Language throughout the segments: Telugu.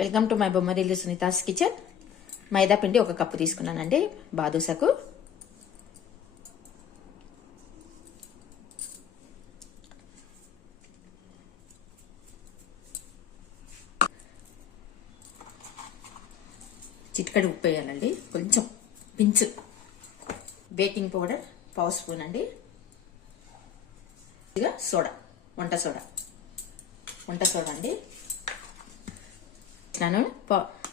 Welcome to my Bommarillu Sunitha's kitchen. Maida పిండి 1 కప్పు తీసుకున్నానండి బాదుషాకు. చిటికెడు ఉప్పు వేయాలండి, కొంచెం పించు. బేకింగ్ పౌడర్ 1/2 స్పూన్ అండి. ఇక సోడా, వంట సోడా అండి.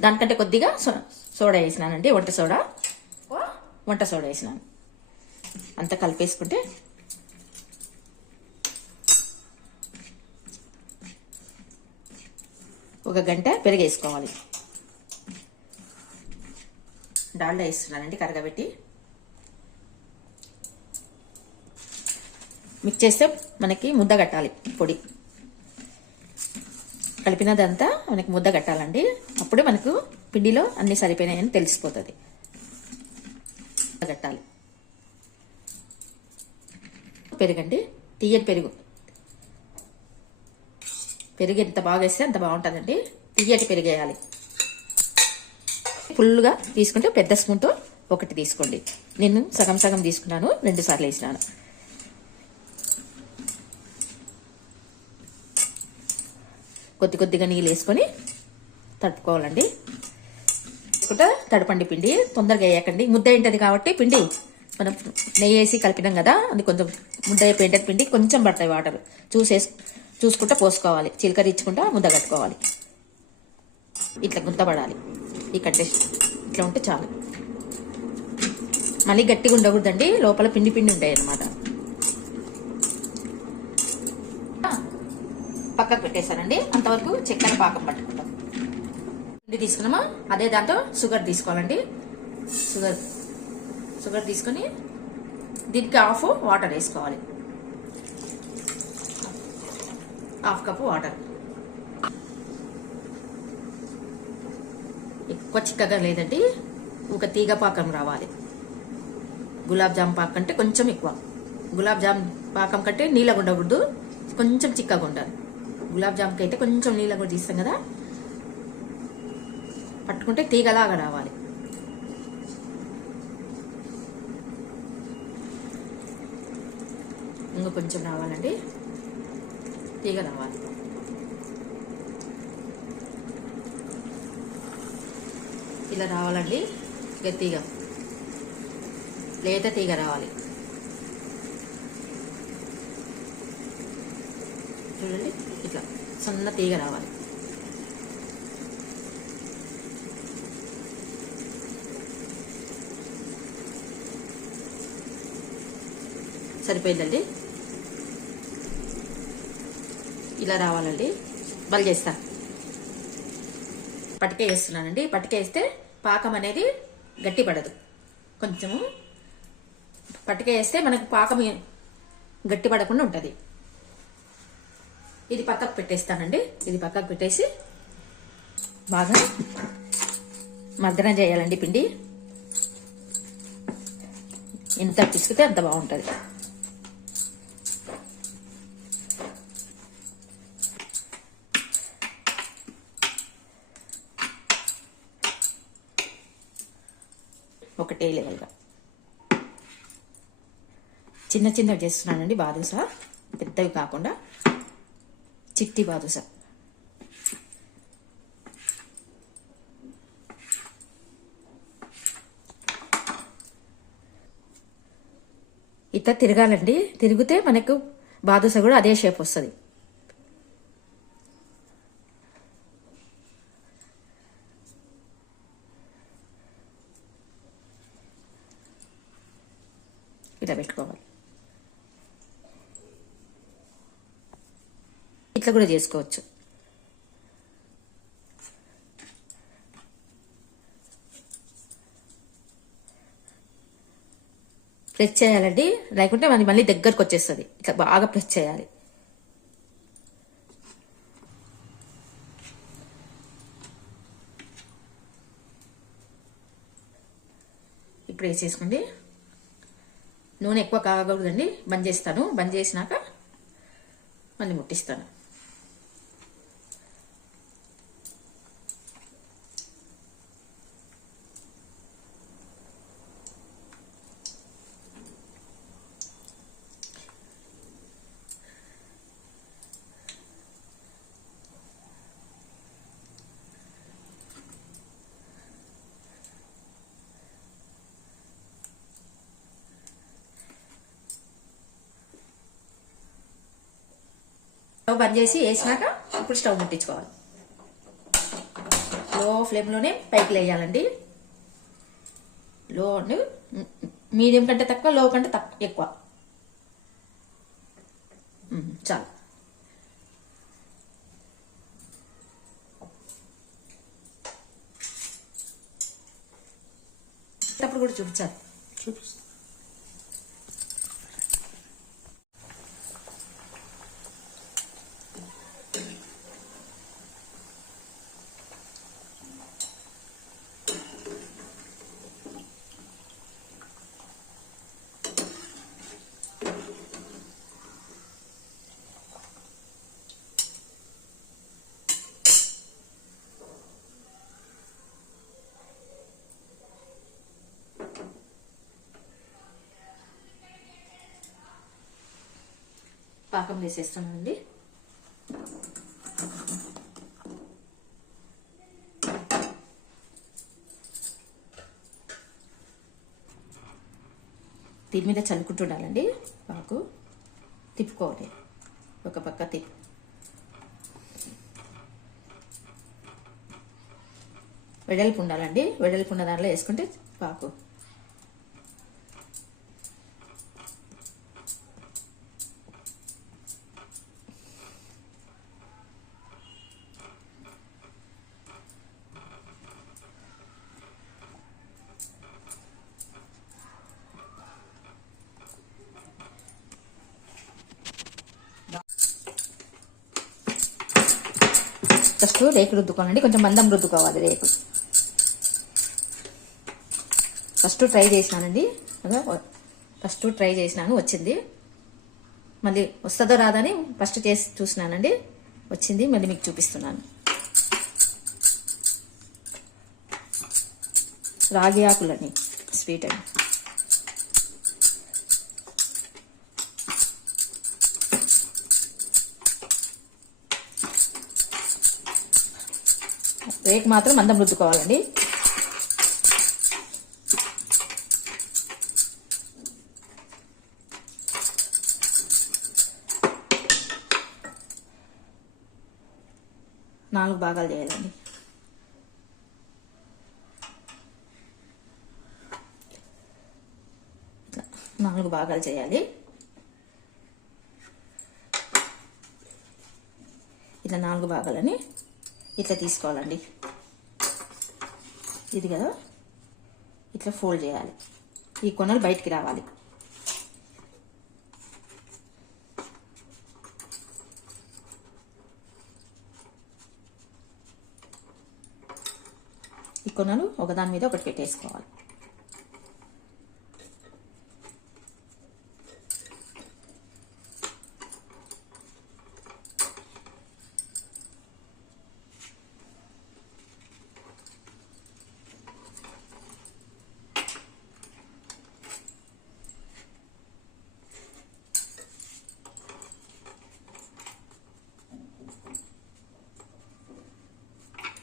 దానికంటే కొద్దిగా సోడా వేసినానండి, వంట సోడా వేసినాను. అంతా కలిపేసుకుంటే ఒక గంట పెరిగేసుకోవాలి. డాల్డా వేస్తున్నానండి కరగబెట్టి. మిక్స్ చేస్తే మనకి ముద్ద కట్టాలి. పొడి కలిపినదంతా మనకి ముద్ద కట్టాలండి. అప్పుడే మనకు పిండిలో అన్ని సరిపోయినాయని తెలిసిపోతుంది. కట్టాలి. పెరుగండి, తీయని పెరుగు ఎంత బాగా వేస్తే అంత బాగుంటుందండి. తీయటి పెరుగు వేయాలి. ఫుల్గా తీసుకుంటే పెద్ద స్పూన్తో 1 తీసుకోండి. నేను సగం సగం తీసుకున్నాను, 2 సార్లు వేసినాను. కొద్దిగా నీళ్ళు వేసుకొని తడుపుకోవాలండి. తడపండి పిండి, తొందరగా వేయకండి. ముద్ద ఏంటది కాబట్టి పిండి మనం నెయ్యి వేసి కలిపినాం కదా, అది కొంచెం ముద్ద అయిపోయింటే పిండి కొంచెం పడతాయి వాటర్. చూసుకుంటా పోసుకోవాలి. చిలకర ఇచ్చుకుంటా ముద్ద కట్టుకోవాలి. ఇట్లా గుంతపడాలి. ఈ కట్టేసి ఇట్లా ఉంటే చాలు. మళ్ళీ గట్టిగా ఉండకూడదండి, లోపల పిండి ఉంటాయి అన్నమాట. పక్కకు పెట్టేశానండి. అంతవరకు చక్కెర పాకం పట్టుకుంటాం. పిండి తీసుకున్నామా, అదే దాంతో షుగర్ తీసుకోవాలండి. షుగర్ తీసుకొని దీనికి 1/2 వాటర్ వేసుకోవాలి. 1/2 కప్పు వాటర్. ఎక్కువ చిక్కగా లేదండి, ఒక తీగ పాకం రావాలి. గులాబ్ జామ్ పాకం కంటే కొంచెం ఎక్కువ. గులాబ్ జామ్ పాకం కంటే నీళ్ళగా ఉండకూడదు, కొంచెం చిక్కగా ఉండాలి. గులాబ్ జామ్కి అయితే కొంచెం నీళ్ళ కూడా తీస్తాం కదా, పట్టుకుంటే తీగలాగా రావాలి. ఇంకా కొంచెం రావాలండి, తీగ రావాలి. ఇలా రావాలండి, గట్టిగా లేత తీగ రావాలి. చూడండి, ఇట్లా సన్న తీగ రావాలి. సరిపోయిందండి, ఇలా రావాలండి. బల్ చేస్తా. పటికే వేస్తున్నానండి. పటికే వేస్తే పాకం అనేది గట్టి పడదు. కొంచెము పటికే వేస్తే మనకు పాకం గట్టి పడకుండా ఉంటుంది. ఇది పక్కకు పెట్టేస్తానండి. ఇది పక్కకు పెట్టేసి బాగా మర్దన చేయాలండి పిండి. ఎంత పిసికితే అంత బాగుంటుంది. ఒకటే లెవెల్గా చిన్నగా చేస్తున్నానండి బాదుషా, పెద్దవి కాకుండా చిట్టి బాదుషా. ఇట్లా తిరగాలండి. తిరిగితే మనకు బాదుషా కూడా అదే షేప్ వస్తుంది. ఇలా పెట్టుకోవాలి. ఇట్లా కూడా చేసుకోవచ్చు. ప్రెస్ చేయాలండి, లేకుంటే మనకి మళ్ళీ దగ్గరకు వచ్చేస్తుంది. ఇట్లా బాగా ప్రెస్ చేయాలి. ఇప్పుడు వేసేసుకోండి. నూనె ఎక్కువ కాగకూడదండి, బంద్ చేస్తాను. బంద్ చేసినాక మళ్ళీ ముట్టిస్తాను. స్టవ్ బంద్ చేసి వేసినాక ఇప్పుడు స్టవ్ ముట్టించుకోవాలి. లో ఫ్లేమ్లోనే పైకి లేయాలండి. లో అండి, మీడియం కంటే తక్కువ, లో కంటే ఎక్కువ. చాలు. అప్పుడు కూడా చూపించాలి. పాకం వేసేస్తున్నానండి. దీని మీద చల్లుకుంటుండాలండి. పాకు తిప్పుకోవాలి, ఒక పక్క వెడల్పు ఉండాలండి. వెడల్పు ఉన్న దాంట్లో వేసుకుంటే పాకు ఫస్ట్ రేకు రుద్దుకోవాలండి. కొంచెం మందం రుద్దుకోవాలి రేకు. ఫస్ట్ ట్రై చేసినానండి, వచ్చింది. మళ్ళీ వస్తుందో రాదని ఫస్ట్ చేసి చూసినానండి, వచ్చింది. మళ్ళీ మీకు చూపిస్తున్నాను. రాగి ఆకులని స్వీట్ అండి. రేకు మాత్రం మందం రుద్దుకోవాలండి. నాలుగు భాగాలు చేయాలండి. నాలుగు భాగాలు చేయాలి. ఇట్లా 4 భాగాలని ఇట్లా తీసుకోవాలండి. ఇది కదా, ఇట్లా ఫోల్డ్ చేయాలి. ఈ కొనలు బయటికి రావాలి. ఈ కొనలు ఒకదాని మీద ఒకటి పెట్టేసుకోవాలి.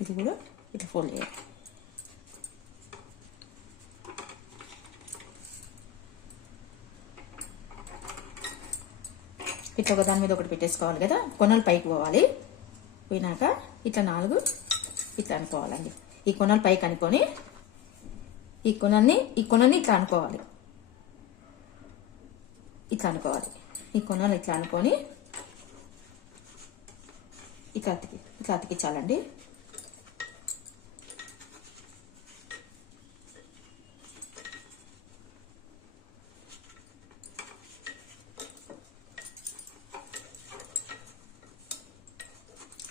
ఇది కూడా ఇట్లా ఫోల్డ్ చేయాలి. ఇట్లా ఒక దాని మీద ఒకటి పెట్టేసుకోవాలి కదా. కొనలు పైకి పోవాలి. పోయినాక ఇట్లా 4 ఇట్లా అనుకోవాలండి. ఈ కొనలు పైకి అనుకొని ఈ కొనని ఇట్లా అనుకోవాలి. ఈ కొనలు ఇట్లా అనుకొని ఇట్లా అతికించాలండి.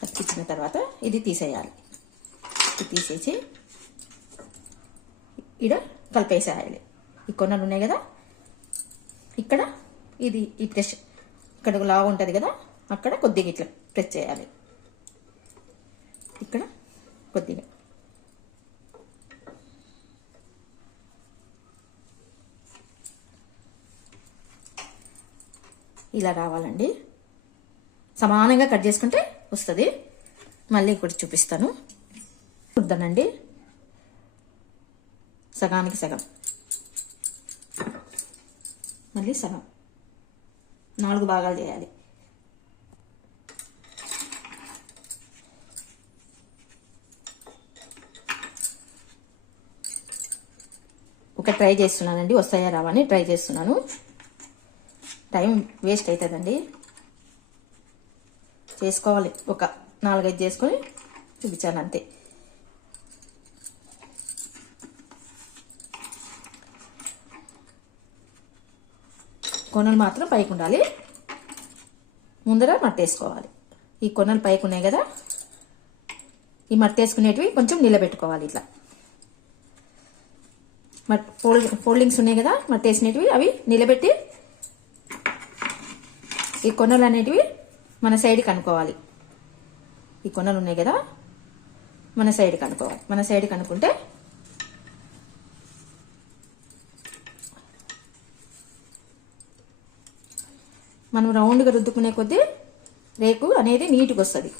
అతికించిన తర్వాత ఇది తీసేయాలి. తీసేసి ఇక్కడ కలిపేసేయాలి. ఈ కొనలు ఉన్నాయి కదా, ఇక్కడ ఇది ఈ ప్రెస్ ఇక్కడ లాగా ఉంటుంది కదా, అక్కడ కొద్దిగా ఇట్లా ప్రెస్ చేయాలి. ఇక్కడ కొద్దిగా ఇలా రావాలండి. సమానంగా కట్ చేసుకుంటే వస్తుంది. మళ్ళీ ఇక్కడ చూపిస్తాను. చూద్దానండి. సగానికి సగం, మళ్ళీ సగం, 4 భాగాలు చేయాలి. ఒక ట్రై చేస్తున్నానండి, వస్తాయా రావని ట్రై చేస్తున్నాను. టైం వేస్ట్ అవుతుందండి. చేసుకోవాలి, ఒక 4-5 చేసుకొని చూపించాను అంతే. కొనలు మాత్రం పైకి ఉండాలి, ముందర మట్టేసుకోవాలి. ఈ కొనలు పైకి ఉన్నాయి కదా, ఈ మట్టేసుకునేటివి కొంచెం నిలబెట్టుకోవాలి. ఇట్లా ఫోల్డింగ్స్ ఉన్నాయి కదా మట్టేసినవి, అవి నిలబెట్టి ఈ కొనలు అనేటివి మన సైడ్కి అనుకోవాలి. ఈ కొనలు ఉన్నాయి కదా మన సైడ్కి అనుకోవాలి. మన సైడ్కి అనుకుంటే మనం రౌండ్గా రుద్దుకునే కొద్దీ రేకు అనేది నీట్గా వస్తుంది.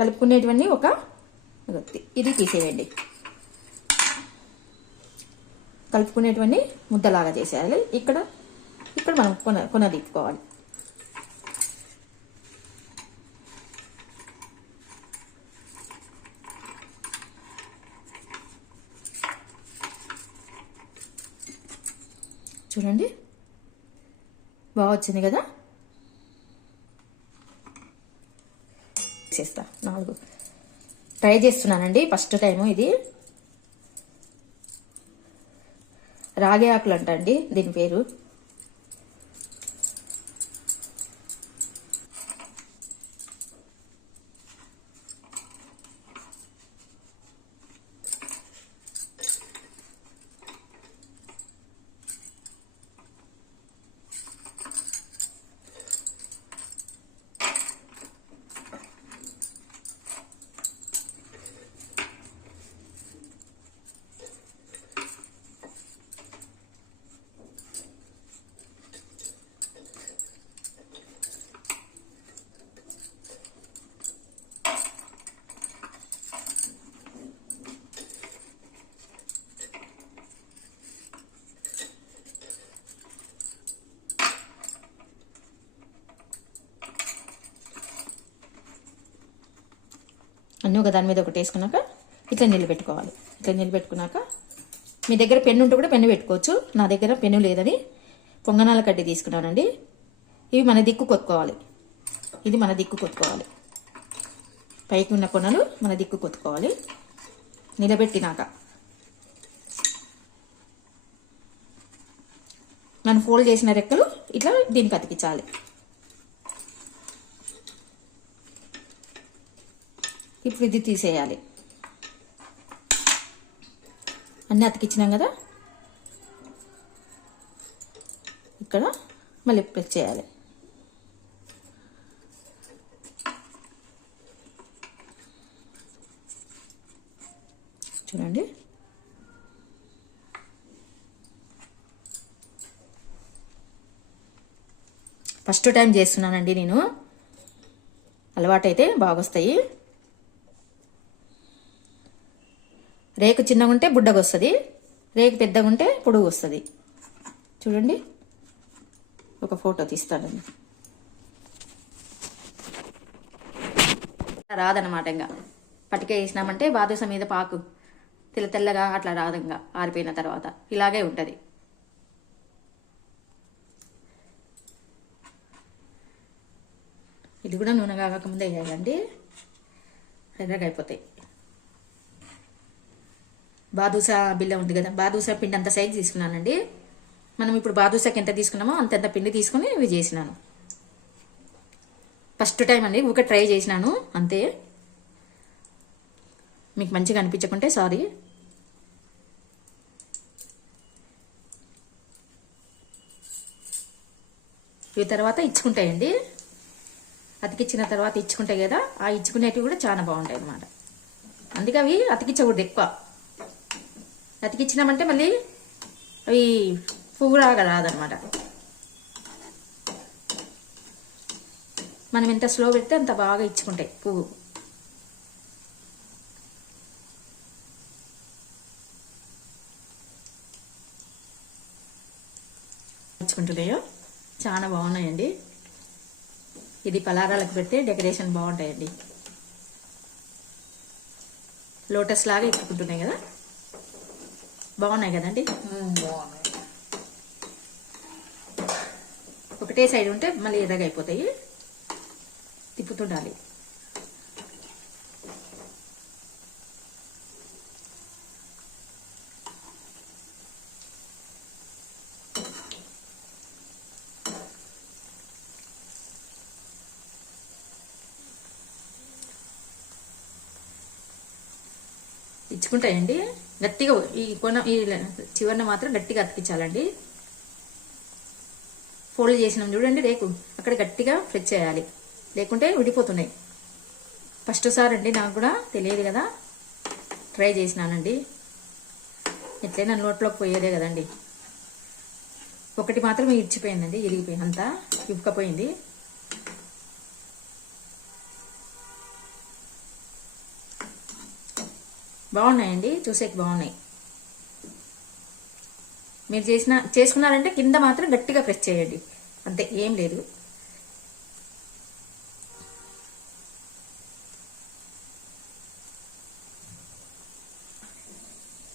కలుపుకునేటివన్నీ ఒక ఇది తీసేయండి. కలుపుకునేటివన్నీ ముద్దలాగా చేసేయాలి. ఇక్కడ మనం కొన తిప్పుకోవాలి. చూడండి బాగా వచ్చింది కదా. చేస్తా 4 ట్రై చేస్తున్నానండి, ఫస్ట్ టైము. ఇది రాగి ఆకులు అంట అండి దీని పేరు. అన్నీ ఒక దాని మీద ఒకటి వేసుకున్నాక ఇట్లా నిలబెట్టుకోవాలి. ఇట్లా నిలబెట్టుకున్నాక మీ దగ్గర పెన్ను ఉంటే కూడా పెన్ను పెట్టుకోవచ్చు. నా దగ్గర పెన్ను లేదని పొంగనాల కడ్డీ తీసుకున్నానండి. ఇవి మన దిక్కు కొట్టుకోవాలి. ఇది మన దిక్కు కొట్టుకోవాలి. పైకి ఉన్న కొనలు మన దిక్కు కొట్టుకోవాలి. నిలబెట్టినాక మనం ఫోల్డ్ చేసిన రెక్కలు ఇట్లా దీనికి అతికించాలి. ఇప్పుడు ఇది తీసేయాలి. అన్నీ అతికిచ్చినాం కదా, ఇక్కడ మళ్ళీ ప్రెస్ చేయాలి. చూడండి ఫస్ట్ టైం చేస్తున్నానండి నేను. అలవాటైతే బాగొస్తాయి. రేకు చిన్నగా ఉంటే బుడ్డగా వస్తుంది, రేకు పెద్దగా ఉంటే పొడుగు వస్తుంది. చూడండి ఒక ఫోటో తీస్తానండి. రాదనమాట. ఇంకా పటిక వేసినామంటే బాదుషా మీద పాకు తెల్లగా అట్లా రాదంగా. ఆరిపోయిన తర్వాత ఇలాగే ఉంటుంది. ఇది కూడా నూనె కాకముందే వేయాలండి, ఎర్రగా అయిపోతాయి. బాదుషా బిల్ల ఉంది కదా, బాదుషా పిండి అంత సైజు తీసుకున్నానండి. మనం ఇప్పుడు బాదుషాకి ఎంత తీసుకున్నామో అంత పిండి తీసుకుని ఇవి చేసినాను. ఫస్ట్ టైం అండి, ఊరికే ట్రై చేసినాను అంతే. మీకు మంచిగా అనిపించకుంటే సారీ. ఇవి తర్వాత ఇచ్చుకుంటాయండి. అతికిచ్చిన తర్వాత ఇచ్చుకుంటాయి కదా, ఆ ఇచ్చుకునేటివి కూడా చాలా బాగుంటాయి అన్నమాట. అందుకే అవి అతికించకూడదు ఎక్కువ. అతికిచ్చినామంటే మళ్ళీ అవి పువ్వులాగా రాదనమాట. మనం ఎంత స్లో పెడితే అంత బాగా ఇచ్చుకుంటాయి పువ్వు. ఇచ్చుకుంటున్నాయో చాలా బాగున్నాయండి. ఇది పలారాలకు పెడితే డెకరేషన్ బాగుంటాయండి. లోటస్ లాగా ఇప్పుకుంటున్నాయి కదా, బాగున్నాయి కదండి. బాగున్నాయి. ఒకటే సైడ్ ఉంటే మళ్ళీ ఎర్రగా అయిపోతాయి, తిప్పుతుండాలి. ఇచ్చుకుంటాయండి గట్టిగా. ఈ ఈ చివరిన మాత్రం గట్టిగా అతికించాలండి. ఫోల్డ్ చేసినాం చూడండి రేకు, అక్కడ గట్టిగా ఫ్రెష్ చేయాలి, లేకుంటే విడిపోతున్నాయి. ఫస్ట్ సారి అండి, నాకు కూడా తెలియదు కదా, ట్రై చేసినానండి. ఎట్లయినా నోట్లోకి పోయేదే కదండి. ఒకటి మాత్రం ఇచ్చిపోయిందండి, ఇరిగిపోయింది, అంతా ఇప్పుకపోయింది. బాగున్నాయండి, చూసేకి బాగున్నాయి. మీరు చేసుకున్నారంటే కింద మాత్రం గట్టిగా ప్రెస్ చేయండి, అంతే, ఏం లేదు.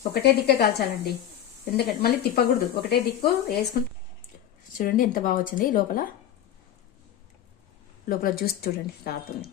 ఒకటే దిక్కే కాల్చాలండి, ఎందుకంటే మళ్ళీ తిప్పకూడదు. ఒకటే దిక్కు వేసుకుంటే చూడండి ఎంత బాగా వచ్చింది. లోపల జ్యూస్ చూడండి కారుతుంది.